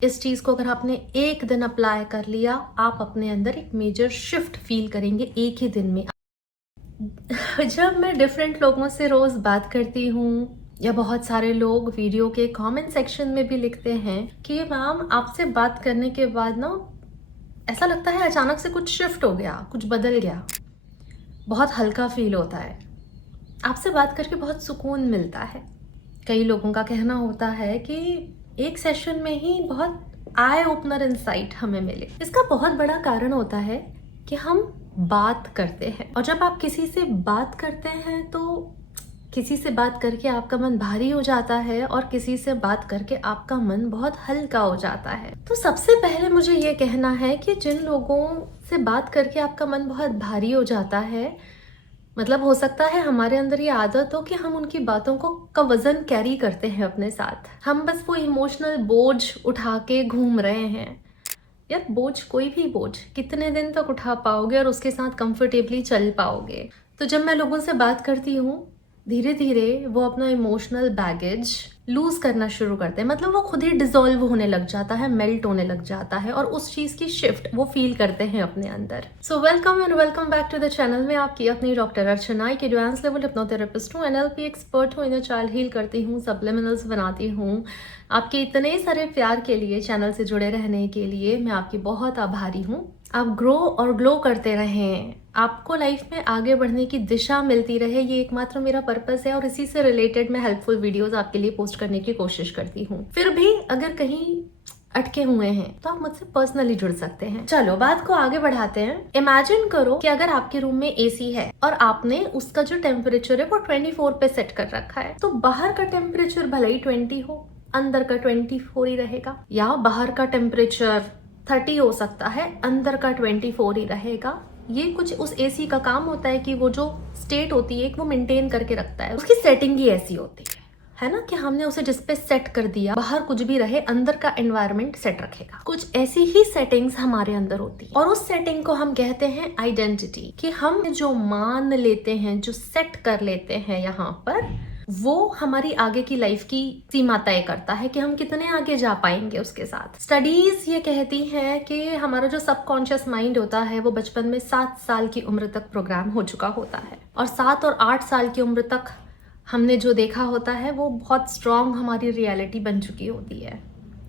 इस चीज को अगर आपने एक दिन अप्लाई कर लिया, आप अपने अंदर एक मेजर शिफ्ट फील करेंगे एक ही दिन में। जब मैं डिफरेंट लोगों से रोज बात करती हूँ या बहुत सारे लोग वीडियो के कमेंट सेक्शन में भी लिखते हैं कि मैम आपसे बात करने के बाद ना ऐसा लगता है अचानक से कुछ शिफ्ट हो गया, कुछ बदल गया, बहुत हल्का फील होता है, आपसे बात करके बहुत सुकून मिलता है। कई लोगों का कहना होता है कि एक सेशन में ही बहुत आई ओपनर इंसाइट हमें मिले। इसका बहुत बड़ा कारण होता है कि हम बात करते हैं, और जब आप किसी से बात करते हैं तो किसी से बात करके आपका मन भारी हो जाता है और किसी से बात करके आपका मन बहुत हल्का हो जाता है। तो सबसे पहले मुझे ये कहना है कि जिन लोगों से बात करके आपका मन बहुत भारी हो जाता है, मतलब हो सकता है हमारे अंदर ये आदत हो कि हम उनकी बातों को का वजन कैरी करते हैं अपने साथ। हम बस वो इमोशनल बोझ उठा के घूम रहे हैं। यार बोझ, कोई भी बोझ कितने दिन तक उठा पाओगे और उसके साथ कंफर्टेबली चल पाओगे? तो जब मैं लोगों से बात करती हूँ, धीरे धीरे वो अपना इमोशनल बैगेज लूज करना शुरू करते हैं। मतलब वो खुद ही डिसॉल्व होने लग जाता है, मेल्ट होने लग जाता है, और उस चीज की शिफ्ट वो फील करते हैं अपने अंदर। So welcome and welcome back to the channel में आपकी अपनी डॉक्टर अर्चना, एक एडवांस लेवल हिप्नोथेरेपिस्ट हूँ, एनएलपी एक्सपर्ट हूँ, इनर चाइल्ड हील करती हूँ, सप्लीमेंटल्स बनाती हूँ। आपके इतने सारे प्यार के लिए, चैनल से जुड़े रहने के लिए मैं आपकी बहुत आभारी हूँ। आप ग्रो और ग्लो करते रहें, आपको लाइफ में आगे बढ़ने की दिशा मिलती रहे, ये एकमात्र मेरा पर्पस है, और इसी से रिलेटेड मैं हेल्पफुल वीडियोस आपके लिए पोस्ट करने की कोशिश करती हूँ। फिर भी अगर कहीं अटके हुए हैं तो आप मुझसे पर्सनली जुड़ सकते हैं। चलो बात को आगे बढ़ाते हैं। इमेजिन करो कि अगर आपके रूम में एसी है और आपने उसका जो टेम्परेचर है वो 24 पे सेट कर रखा है, तो बाहर का टेम्परेचर भले ही 20 हो, अंदर का 24 ही रहेगा, या बाहर का टेम्परेचर 30 हो सकता है, अंदर का 24 ही रहेगा। ये कुछ उस एसी का काम होता है कि वो जो स्टेट होती है वो मेंटेन करके रखता है, उसकी सेटिंग ही ऐसी होती है ना, कि हमने उसे जिस पे सेट कर दिया, बाहर कुछ भी रहे अंदर का एनवायरनमेंट सेट रखेगा। कुछ ऐसी ही सेटिंग्स हमारे अंदर होती है, और उस सेटिंग को हम कहते हैं आइडेंटिटी। कि हम जो मान लेते हैं, जो सेट कर लेते हैं यहाँ पर, वो हमारी आगे की लाइफ की सीमा तय करता है कि हम कितने आगे जा पाएंगे उसके साथ। स्टडीज ये कहती हैं कि हमारा जो सबकॉन्शियस माइंड होता है वो बचपन में 7 साल की उम्र तक प्रोग्राम हो चुका होता है, और 7 और 8 साल की उम्र तक हमने जो देखा होता है वो बहुत स्ट्रांग हमारी रियलिटी बन चुकी होती है।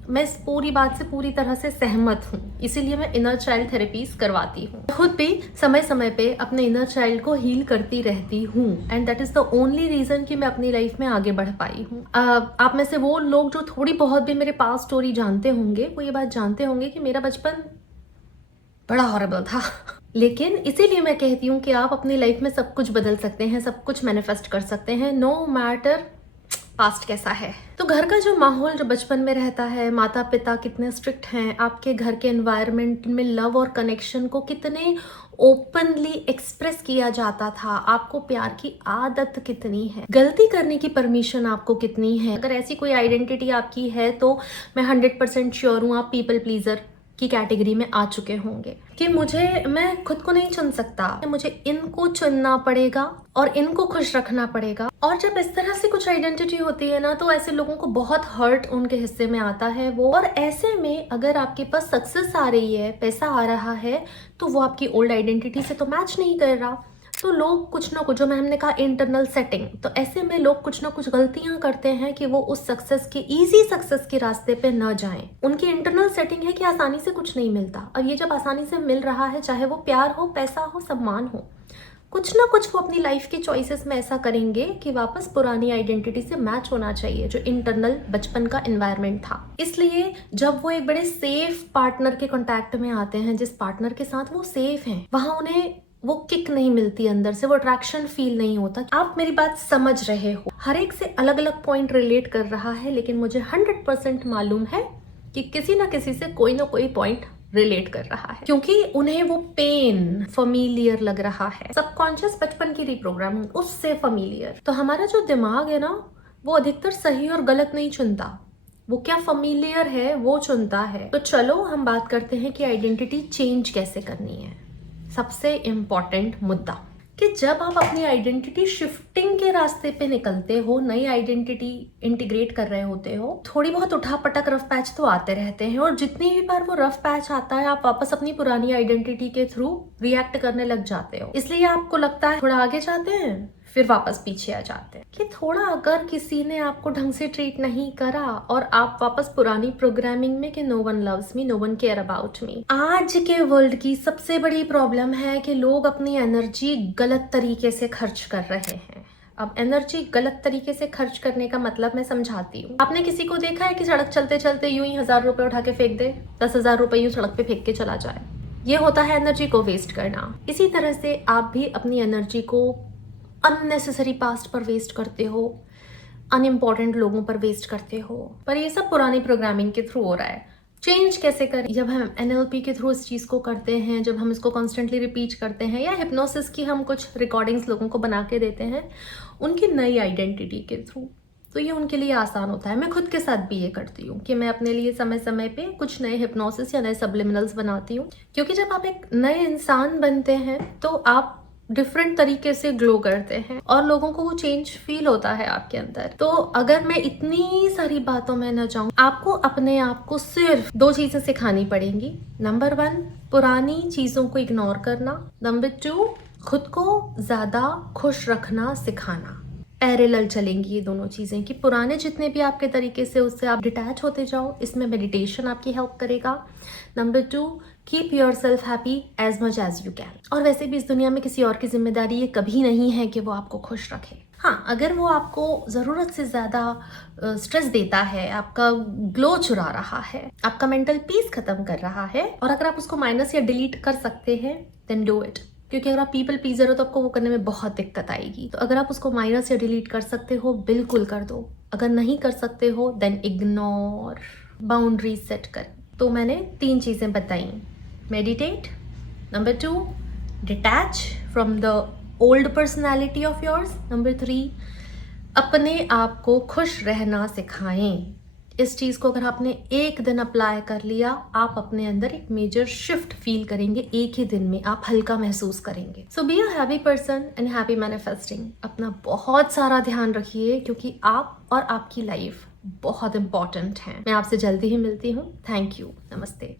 मैं इस पूरी बात से पूरी तरह से सहमत हूँ, इसीलिए मैं इनर चाइल्ड थेरेपीज करवाती हूँ। खुद भी समय समय पे अपने इनर चाइल्ड को हील करती रहती हूँ, and that is the only reason कि मैं अपनी लाइफ में आगे बढ़ पाई हूँ। आप में से वो लोग जो थोड़ी बहुत भी मेरे पास स्टोरी जानते होंगे, वो ये बात जानते होंगे कि मेरा बचपन बड़ा हॉरेबल था। लेकिन इसीलिए मैं कहती हूँ कि आप अपनी लाइफ में सब कुछ बदल सकते हैं, सब कुछ मैनिफेस्ट कर सकते हैं, नो मैटर पास्ट कैसा है। तो घर का जो माहौल जो बचपन में रहता है, माता पिता कितने स्ट्रिक्ट हैं, आपके घर के एनवायरनमेंट में लव और कनेक्शन को कितने ओपनली एक्सप्रेस किया जाता था, आपको प्यार की आदत कितनी है, गलती करने की परमिशन आपको कितनी है। अगर ऐसी कोई आइडेंटिटी आपकी है तो मैं 100% श्योर हूँ आप पीपल प्लीजर की कैटेगरी में आ चुके होंगे कि मैं खुद को नहीं चुन सकता, मुझे इनको चुनना पड़ेगा और इनको खुश रखना पड़ेगा। और जब इस तरह से कुछ आइडेंटिटी होती है ना, तो ऐसे लोगों को बहुत हर्ट उनके हिस्से में आता है वो। और ऐसे में अगर आपके पास सक्सेस आ रही है, पैसा आ रहा है, तो वो आपकी ओल्ड आइडेंटिटी से तो मैच नहीं कर रहा। तो लोग कुछ ना कुछ, जो हमने कहा इंटरनल सेटिंग, तो ऐसे में लोग कुछ ना कुछ गलतियां करते हैं कि वो उस सक्सेस के, इजी सक्सेस के रास्ते पे न जाएं। उनकी इंटरनल सेटिंग है कि आसानी से कुछ नहीं मिलता, और ये जब आसानी से मिल रहा है, चाहे वो प्यार हो, पैसा हो, सम्मान हो, कुछ ना कुछ वो अपनी लाइफ के चॉइसेस में ऐसा करेंगे कि वापस पुरानी आइडेंटिटी से मैच होना चाहिए, जो इंटरनल बचपन का एनवायरनमेंट था। इसलिए जब वो एक बड़े सेफ पार्टनर के कांटेक्ट में आते हैं, जिस पार्टनर के साथ वो सेफ हैं, वहां उन्हें वो किक नहीं मिलती, अंदर से वो अट्रैक्शन फील नहीं होता। आप मेरी बात समझ रहे हो? हर एक से अलग अलग पॉइंट रिलेट कर रहा है, लेकिन मुझे 100% मालूम है कि किसी ना किसी से कोई ना कोई पॉइंट रिलेट कर रहा है, क्योंकि उन्हें वो पेन फैमिलियर लग रहा है। सबकॉन्शियस बचपन की रिप्रोग्रामिंग उससे फैमिलियर। तो हमारा जो दिमाग है ना, वो अधिकतर सही और गलत नहीं चुनता, वो क्या फैमिलियर है वो चुनता है। तो चलो हम बात करते हैं कि आइडेंटिटी चेंज कैसे करनी है। सबसे इम्पोर्टेंट मुद्दा कि जब आप अपनी आइडेंटिटी शिफ्टिंग के रास्ते पे निकलते हो, नई आइडेंटिटी इंटीग्रेट कर रहे होते हो, थोड़ी बहुत उठापटक रफ पैच तो आते रहते हैं, और जितनी भी बार वो रफ पैच आता है आप वापस अपनी पुरानी आइडेंटिटी के थ्रू रिएक्ट करने लग जाते हो। इसलिए आपको लगता है थोड़ा आगे जाते हैं, फिर वापस पीछे आ जाते हैं। कि थोड़ा अगर किसी ने आपको ढंग से ट्रीट नहीं करा और आप वापस पुरानी प्रोग्रामिंग में कि no one loves me, no one care about me. आज के वर्ल्ड की सबसे बड़ी प्रॉब्लम है कि लोग अपनी एनर्जी गलत तरीके से खर्च कर रहे हैं। अब एनर्जी गलत तरीके से खर्च करने का मतलब मैं समझाती हूँ। आपने किसी को देखा है कि सड़क चलते चलते यूं ही 1000 रुपए उठा के फेंक दे, 10,000 रुपए यूं सड़क पे फेंक के चला जाए? ये होता है एनर्जी को वेस्ट करना। इसी तरह से आप भी अपनी एनर्जी को अननेसेसरी पास्ट पर वेस्ट करते हो, अनइम्पॉर्टेंट लोगों पर वेस्ट करते हो, पर ये सब पुरानी प्रोग्रामिंग के थ्रू हो रहा है। चेंज कैसे करें? जब हम NLP के थ्रू इस चीज़ को करते हैं, जब हम इसको कॉन्स्टेंटली रिपीट करते हैं, या हिप्नोसिस की हम कुछ रिकॉर्डिंग्स लोगों को बना के देते हैं उनकी नई आइडेंटिटी के थ्रू, तो ये उनके लिए आसान होता है। मैं खुद के साथ भी ये करती हूँ कि मैं अपने लिए समय समय पे कुछ नए हिप्नोसिस या नए सब्लिमिनल्स बनाती हूँ, क्योंकि जब आप एक नए इंसान बनते हैं तो आप डिफरेंट तरीके से ग्लो करते हैं और लोगों को वो चेंज फील होता है आपके अंदर। तो अगर मैं इतनी सारी बातों में न जाऊं, आपको अपने आप को सिर्फ 2 चीजें सिखानी पड़ेंगी। नंबर 1, पुरानी चीजों को इग्नोर करना। नंबर 2, खुद को ज्यादा खुश रखना सिखाना। पैरेलल चलेंगी ये दोनों चीजें, कि पुराने जितने भी आपके तरीके से उससे आप डिटैच होते जाओ। इसमें मेडिटेशन आपकी हेल्प करेगा। Number 2, keep yourself happy as much as you can. और वैसे भी इस दुनिया में किसी और की जिम्मेदारी ये कभी नहीं है कि वो आपको खुश रखे। हाँ, अगर वो आपको ज़रूरत से ज़्यादा स्ट्रेस देता है, आपका ग्लो चुरा रहा है, आपका मेंटल पीस खत्म कर रहा है, और अगर आप उसको माइनस या डिलीट कर सकते हैं, देन डू इट। क्योंकि अगर आप पीपल प्लीजर हो तो आपको वो करने में बहुत दिक्कत आएगी। तो अगर आप उसको माइनस या डिलीट कर सकते हो, बिल्कुल कर दो। अगर नहीं कर सकते हो, देन इग्नोर, बाउंड्री सेट कर। तो मैंने 3 चीज़ें बताई। Meditate, number 2, detach from the old personality of yours, number 3, अपने आप को खुश रहना सिखाएं। इस चीज़ को अगर आपने एक दिन अप्लाई कर लिया, आप अपने अंदर एक मेजर शिफ्ट फील करेंगे। एक ही दिन में आप हल्का महसूस करेंगे। So be a happy person and happy manifesting. अपना बहुत सारा ध्यान रखिए, क्योंकि आप और आपकी लाइफ बहुत इंपॉर्टेंट है। मैं आपसे जल्दी ही मिलती हूँ। Thank you. नमस्ते।